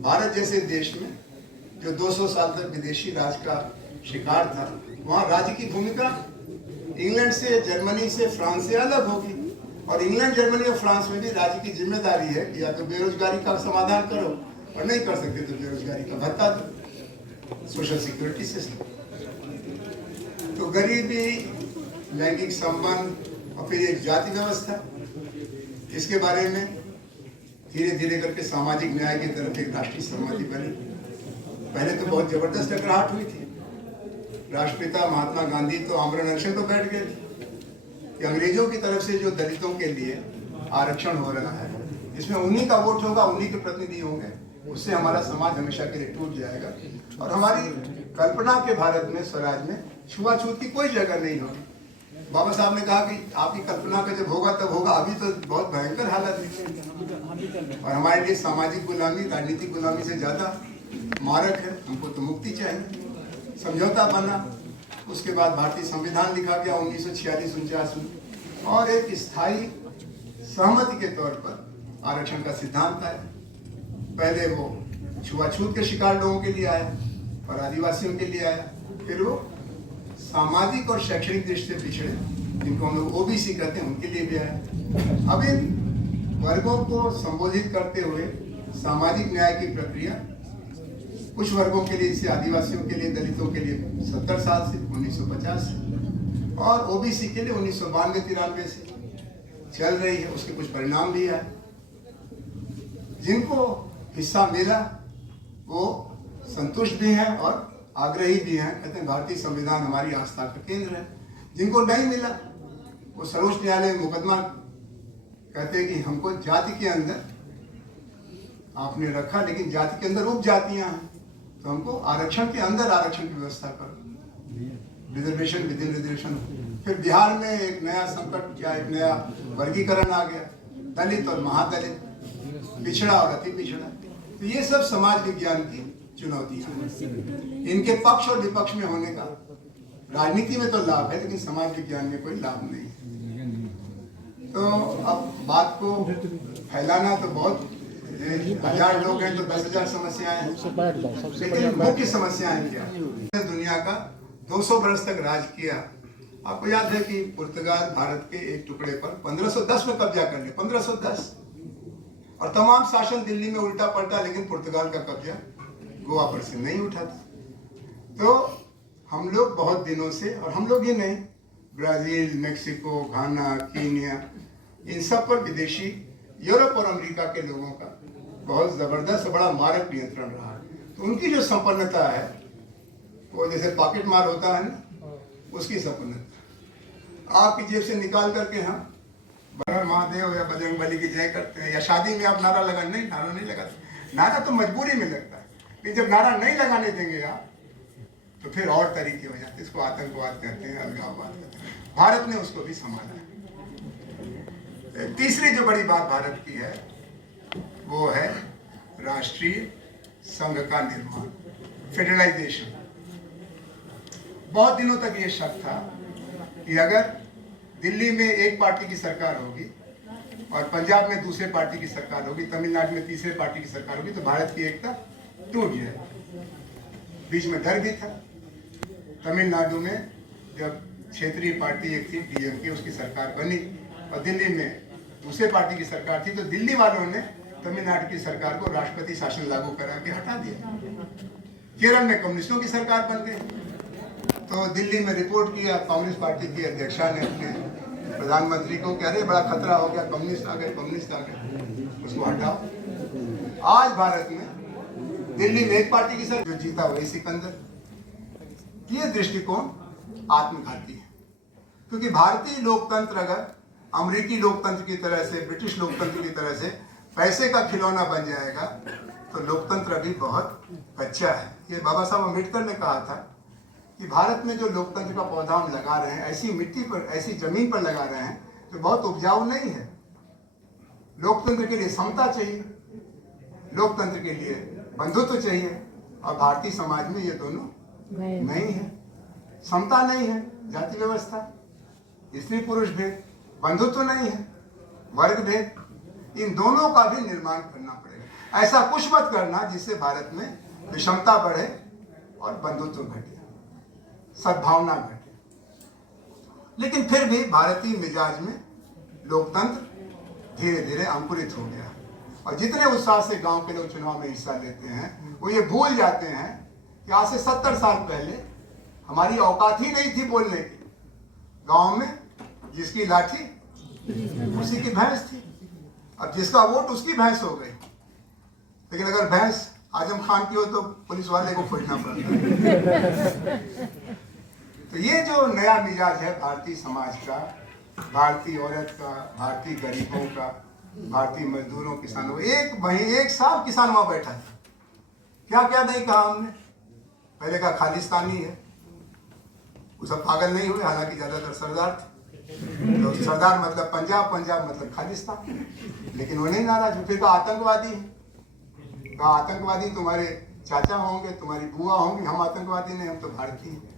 भारत जैसे देश में जो 200 साल तक विदेशी राज का शिकार था, वहाँ राज्य की भूमिका इंग्लैंड से, जर्मनी से, फ्रांस से अलग होगी। और इंग्लैंड, जर्मनी और फ्रांस में भी राज्य की जिम्मेदारी है कि या तो बेरोजगारी का समाधान करो और नहीं कर सकते तो बेरोजगारी का भत्ता दो, सोशल सिक्योरिटी सिस्टम। तो गरीबी, लैंगिक संबंध और फिर एक जाति व्यवस्था, इसके बारे में धीरे धीरे करके सामाजिक न्याय की तरफ एक राष्ट्रीय सहमति बनी। पहले तो बहुत जबरदस्त टकराहट हुई थी। राष्ट्रपिता महात्मा गांधी तो आमरण अनशन पर बैठ गए कि अंग्रेजों की तरफ से जो दलितों के लिए आरक्षण हो रहा है, इसमें उन्हीं का वोट होगा, उन्हीं के प्रतिनिधि होंगे, उससे हमारा समाज हमेशा के लिए टूट जाएगा और हमारी कल्पना के भारत में, स्वराज में छुआछूत की कोई जगह नहीं होगी। बाबा साहब ने कहा कि आपकी कल्पना का जब होगा तब होगा, अभी तो बहुत भयंकर हालत है और हमारे लिए सामाजिक गुलामी, राजनीतिक गुलामी से ज्यादा मारक है। हमको तो मुक्ति चाहिए। समझौता बना, उसके बाद भारतीय संविधान लिखा गया 1946-49 में और एक स्थायी सहमति के तौर पर आरक्षण का सिद्धांत आया। पहले वो छुआछूत के शिकार लोगों के लिए आया और आदिवासियों के लिए आया, फिर वो सामाजिक और शैक्षणिक दृष्टि से पिछड़े, जिनको हम लोग ओबीसी कहते हैं, उनके लिए भी आया। अब इन वर्गों को संबोधित करते हुए सामाजिक न्याय की प्रक्रिया कुछ वर्गों के लिए, जैसे आदिवासियों के लिए, दलितों के लिए 70 साल से 1950 से और ओबीसी के लिए 1992-93 से चल रही है। उसके कुछ परिणाम भी आए। जिनको हिस्सा मिला वो संतुष्ट भी हैं और आग्रही भी हैं, कहते हैं भारतीय संविधान हमारी आस्था का केंद्र है। जिनको नहीं मिला वो सर्वोच्च न्यायालय में मुकदमा, कहते हैं कि हमको जाति के अंदर आपने रखा, लेकिन जाति के अंदर उपजातियां हैं, तो हमको आरक्षण के अंदर आरक्षण की व्यवस्था करो, रिजर्वेशन विद इन रिजर्वेशन। फिर बिहार में एक नया संकट या एक नया वर्गीकरण आ गया, दलित और महादलित, पिछड़ा और अति पिछड़ा। तो ये सब समाज विज्ञान की चुनौतियां। इनके पक्ष और विपक्ष में होने का राजनीति में तो लाभ है, लेकिन समाज विज्ञान में कोई लाभ नहीं है। तो अब बात को फैलाना तो बहुत, 1000 लोग हैं तो 10,000 समस्याएं हैं, लेकिन मुख्य समस्याएं क्या है? दुनिया का 200 वर्ष तक राज किया। आपको याद है कि पुर्तगाल भारत के एक टुकड़े पर 1510 में कब्जा कर लिया, 1510, और तमाम शासन दिल्ली में उल्टा पलटा, लेकिन पुर्तगाल का कब्जा गोवा पर से नहीं उठा था। तो हम लोग बहुत दिनों से, और हम लोग ही नहीं, ब्राजील, मेक्सिको, घाना, कीनिया, इन सब पर विदेशी, यूरोप और अमेरिका के लोगों का बहुत जबरदस्त बड़ा मारक नियंत्रण रहा है। तो उनकी जो संपन्नता है वो जैसे पॉकेट मार होता है ना, उसकी संपन्नता आपकी जेब से निकाल करके हम बहर महादेव या बजरंग बली की जय करते हैं, या शादी में आप नारा लगा, नहीं, नारा नहीं लगाते। नारा तो मजबूरी में लगता है, लेकिन जब नारा नहीं लगाने देंगे आप तो फिर और तरीके हो जाते हैं। इसको आतंकवाद कहते हैं, अलगाववाद कहते हैं। भारत ने उसको भी संभाला है। तीसरी जो बड़ी बात भारत की है वो है राष्ट्रीय संघ का निर्माण, फेडरलाइजेशन। बहुत दिनों तक ये शक था कि अगर दिल्ली में एक पार्टी की सरकार होगी और पंजाब में दूसरे पार्टी की सरकार होगी, तमिलनाडु में तीसरे पार्टी की सरकार होगी, तो भारत की एकता टूट जाएगी। बीच में डर भी था। तमिलनाडु में जब क्षेत्रीय पार्टी एक थी डीएमके, उसकी सरकार बनी और दिल्ली में दूसरे पार्टी की सरकार थी, तो दिल्ली वालों ने तमिलनाडु की सरकार को राष्ट्रपति शासन लागू करा के हटा दिया। केरल में कम्युनिस्टों की सरकार बन गई। तो दिल्ली में रिपोर्ट किया कांग्रेस पार्टी की अध्यक्षा ने अपने प्रधानमंत्री को कि अरे बड़ा खतरा हो गया, कम्युनिस्ट आ गए, कम्युनिस्ट आ गए, उसको हटाओ। आज भारत में दिल्ली में एक पार्टी की सरकार, जो जीता वही सिकंदर। ये दृष्टिकोण आत्मघाती है, क्योंकि भारतीय लोकतंत्र अगर अमेरिकी लोकतंत्र की तरह से, ब्रिटिश लोकतंत्र की तरह से पैसे का खिलौना बन जाएगा तो लोकतंत्र अभी बहुत कच्चा है। ये बाबा साहब अम्बेडकर ने कहा था कि भारत में जो लोकतंत्र का पौधा हम लगा रहे हैं, ऐसी मिट्टी पर, ऐसी जमीन पर लगा रहे हैं जो बहुत उपजाऊ नहीं है। लोकतंत्र के लिए समता चाहिए, लोकतंत्र के लिए बंधुत्व चाहिए, और भारतीय समाज में ये दोनों नहीं है। समता नहीं है, जाति व्यवस्था, स्त्री पुरुष भेद, बंधुत्व नहीं है, वर्ग भेद, इन दोनों का भी निर्माण करना पड़ेगा। ऐसा कुछ मत करना जिससे भारत में विषमता बढ़े और बंधुत्व घटे, सद्भावना घटे। लेकिन फिर भी भारतीय मिजाज में लोकतंत्र धीरे धीरे अंकुरित हो गया और जितने उत्साह से गांव के लोग चुनाव में हिस्सा लेते हैं वो ये भूल जाते हैं कि आज से 70 साल पहले हमारी औकात ही नहीं थी बोलने की। गांव में जिसकी लाठी उसी की भैंस थी, अब जिसका वोट उसकी भैंस हो गई। लेकिन अगर भैंस आजम खान की हो तो पुलिस वाले को खोजना पड़ता है। तो ये जो नया मिजाज है भारतीय समाज का, भारतीय औरत का, भारतीय गरीबों का, भारतीय मजदूरों, किसानों, एक साफ किसान वहां बैठा था। क्या क्या नहीं कहा हमने। पहले कहा खालिस्तानी है, वो सब पागल नहीं हुए, हालांकि ज्यादातर सरदार थे। तो सरदार मतलब पंजाब, पंजाब मतलब खालिस्तान। लेकिन वो नहीं नाराज, फिर कहा आतंकवादी है। कहा आतंकवादी तुम्हारे चाचा होंगे, तुम्हारी बुआ होंगी, हम आतंकवादी नहीं, हम तो भारतीय हैं।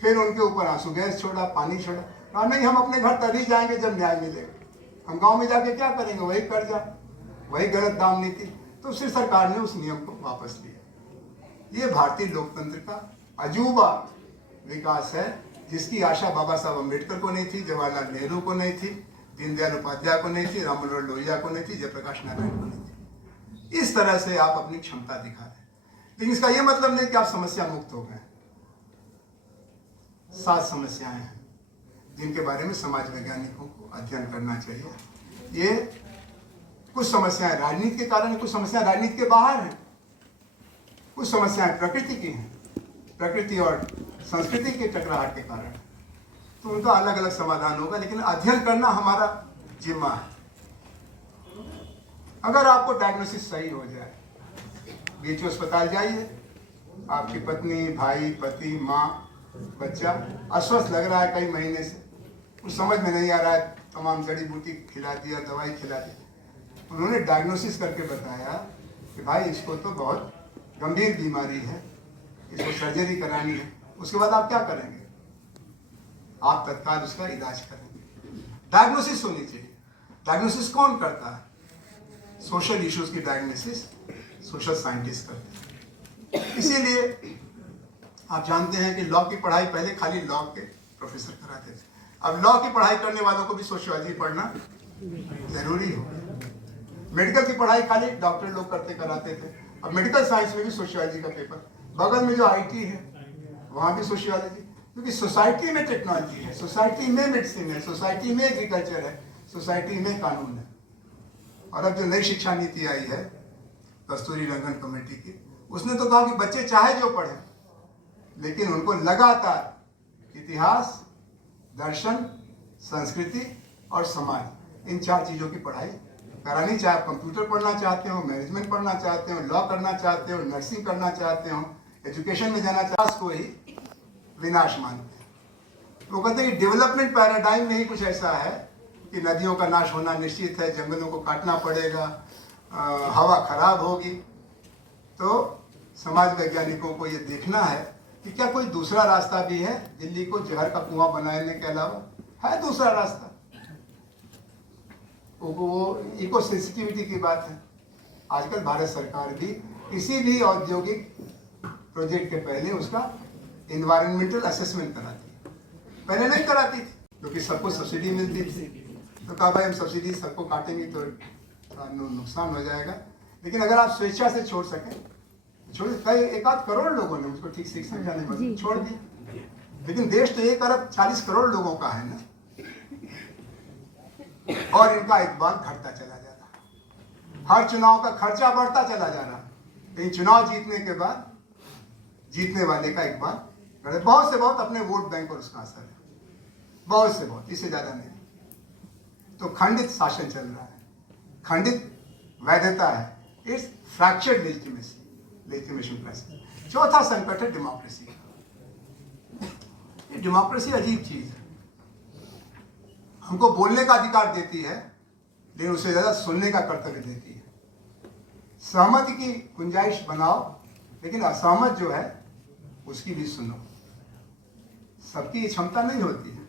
फिर उनके ऊपर आंसू गैस छोड़ा, पानी छोड़ा। कहा नहीं, हम अपने घर तभी जाएंगे जब न्याय मिलेगा। हम गांव में जाके क्या करेंगे, वही कर्जा, वही गलत दाम नीति। तो फिर सरकार ने उस नियम को वापस लिया। ये भारतीय लोकतंत्र का अजूबा विकास है, जिसकी आशा बाबा साहब अम्बेडकर को नहीं थी, जवाहरलाल नेहरू को नहीं थी, दीनदयाल उपाध्याय को नहीं थी, राम मनोहर लोहिया को नहीं थी, जयप्रकाश नारायण को नहीं थी। इस तरह से आप अपनी क्षमता दिखा रहे हैं। लेकिन इसका यह मतलब नहीं कि आप समस्या मुक्त हो गए। 7 समस्याएं हैं जिनके बारे में समाज वैज्ञानिकों को अध्ययन करना चाहिए। ये कुछ समस्याएं राजनीति के कारण, कुछ समस्याएं राजनीति के बाहर हैं, कुछ समस्याएं प्रकृति की हैं, प्रकृति और संस्कृति के टकराहट के कारण। तो उनका अलग अलग समाधान होगा, लेकिन अध्ययन करना हमारा जिम्मा है। अगर आपको डायग्नोसिस सही हो जाए, बीएचओ अस्पताल जाइए, आपकी पत्नी, भाई, पति, माँ, बच्चा अस्वस्थ लग रहा है कई महीने से, कुछ समझ में नहीं आ रहा है, तमाम जड़ी बूटी खिला दिया, दवाई खिला दी, उन्होंने डायग्नोसिस करके बताया कि भाई इसको तो बहुत गंभीर बीमारी है, इसको सर्जरी करानी है। उसके बाद आप क्या करेंगे? आप तत्काल उसका इलाज करेंगे। डायग्नोसिस होनी चाहिए। डायग्नोसिस कौन करता है? सोशल इश्यूज की डायग्नोसिस सोशल साइंटिस्ट करते हैं। इसीलिए आप जानते हैं कि लॉ की पढ़ाई पहले खाली लॉ के प्रोफेसर कराते थे, अब लॉ की पढ़ाई करने वालों को भी सोशियोलॉजी पढ़ना जरूरी हो। मेडिकल की पढ़ाई खाली डॉक्टर लोग कराते थे, अब मेडिकल साइंस में भी सोशियोलॉजी का पेपर। बगल में जो आईटी है वहाँ भी सोशियोलॉजी, क्योंकि सोसाइटी में टेक्नोलॉजी है, सोसाइटी में मेडिसिन है, सोसाइटी में एग्रीकल्चर है, सोसाइटी में कानून है। और अब जो नई शिक्षा नीति आई है कस्तूरी रंगन कमेटी की, उसने तो कहा कि बच्चे चाहे जो पढ़ें, लेकिन उनको लगातार इतिहास, दर्शन, संस्कृति और समाज, इन 4 चीजों की पढ़ाई करानी। चाहे आप कंप्यूटर पढ़ना चाहते हो, मैनेजमेंट पढ़ना चाहते हो, लॉ करना चाहते हो, नर्सिंग करना चाहते हो, एजुकेशन में जाना चाहते हो, को ही विनाश मानते हैं। तो कहते हैं कि डेवलपमेंट पैराडाइम में ही कुछ ऐसा है कि नदियों का नाश होना निश्चित है, जंगलों को काटना पड़ेगा, हवा खराब होगी। तो समाज वैज्ञानिकों को ये देखना है कि क्या कोई दूसरा रास्ता भी है। दिल्ली को जहर का कुआं बनाने के अलावा है दूसरा रास्ता। वो इको सेंसिटिविटी की बात है। आजकल भारत सरकार भी किसी भी औद्योगिक प्रोजेक्ट के पहले उसका एनवायरमेंटल असेसमेंट कराती है, पहले नहीं कराती थी, क्योंकि सबको सब्सिडी मिलती थी। तो कहा भाई हम सब्सिडी सबको काटेंगे तो नुकसान हो जाएगा, लेकिन अगर आप स्वेच्छा से छोड़ सकें, छोड़, कई 1-8 करोड़ लोगों ने उसको ठीक से समझा नहीं, छोड़ दिया। लेकिन देश तो 1 अरब 40 करोड़ लोगों का है ना, और इनका इकबाल घटता चला जा रहा, हर चुनाव का खर्चा बढ़ता चला जा रहा। लेकिन चुनाव जीतने के बाद जीतने वाले का इकबाल, बहुत से बहुत अपने वोट बैंक पर उसका असर है, बहुत से बहुत, इससे ज्यादा नहीं। तो खंडित शासन चल रहा है, खंडित वैधता है, इट्स फ्रैक्चर्ड लेजिटिमेशन प्रोसेस। चौथा संकट है डेमोक्रेसी का। ये डेमोक्रेसी अजीब चीज है, हमको बोलने का अधिकार देती है, लेकिन उससे ज्यादा सुनने का कर्तव्य देती है। सहमति की गुंजाइश बनाओ, लेकिन असहमत जो है उसकी भी सुनो। सबकी ये क्षमता नहीं होती है।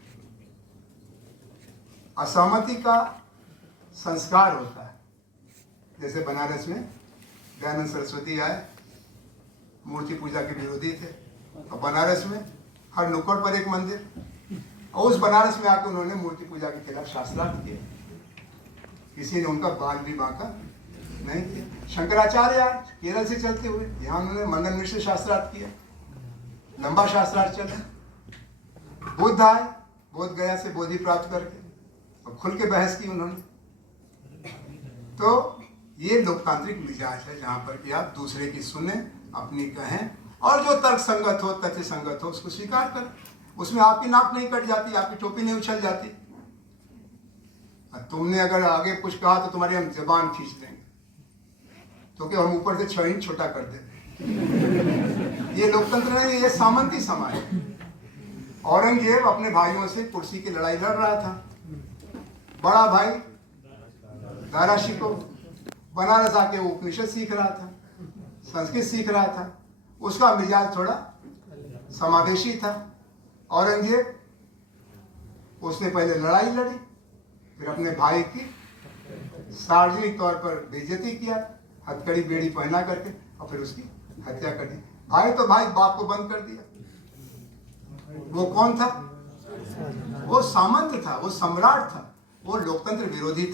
असहमति का संस्कार होता है, जैसे बनारस में दयानंद सरस्वती आए, मूर्ति पूजा के विरोधी थे, और बनारस में हर नुक्कड़ पर एक मंदिर, और उस बनारस में आकर उन्होंने मूर्ति पूजा के खिलाफ शास्त्रार्थ किया। किसी ने उनका बाल भी बांका नहीं किया। शंकराचार्य आए केरल से चलते हुए, यहाँ उन्होंने मंडन मिश्र से शास्त्रार्थ किया, लंबा शास्त्रार्थ चला। बुद्ध आए, बोध गया से बोधि प्राप्त करके, और खुल के बहस की उन्होंने। तो ये लोकतांत्रिक मिजाज है, जहां पर कि आप दूसरे की सुने, अपनी कहें, और जो तर्क संगत हो, तथ्य संगत हो, उसको स्वीकार करें। उसमें आपकी नाक नहीं कट जाती, आपकी टोपी नहीं उछल जाती। तुमने अगर आगे कुछ कहा तो तुम्हारी हम जबान खींच देंगे, तो क्या हम ऊपर से 6 इंच छोटा कर देते। ये लोकतंत्र नहीं, ये सामंती समाज है। औरंगजेब अपने भाइयों से कुर्सी की लड़ाई लड़ रहा था। बड़ा भाई दारा शिकोह बनारस आके वो उपनिषद सीख रहा था, संस्कृत सीख रहा था, उसका मिजाज थोड़ा समावेशी था। औरंगजेब, उसने पहले लड़ाई लड़ी, फिर अपने भाई की सार्वजनिक तौर पर बेइज्जती किया, हथकड़ी बेड़ी पहना करके, और फिर उसकी हत्या कर दी। भाई तो भाई, बाप को बंद कर दिया। वो कौन था? वो सामंत था, वो सम्राट था, वो लोकतंत्र विरोधी था।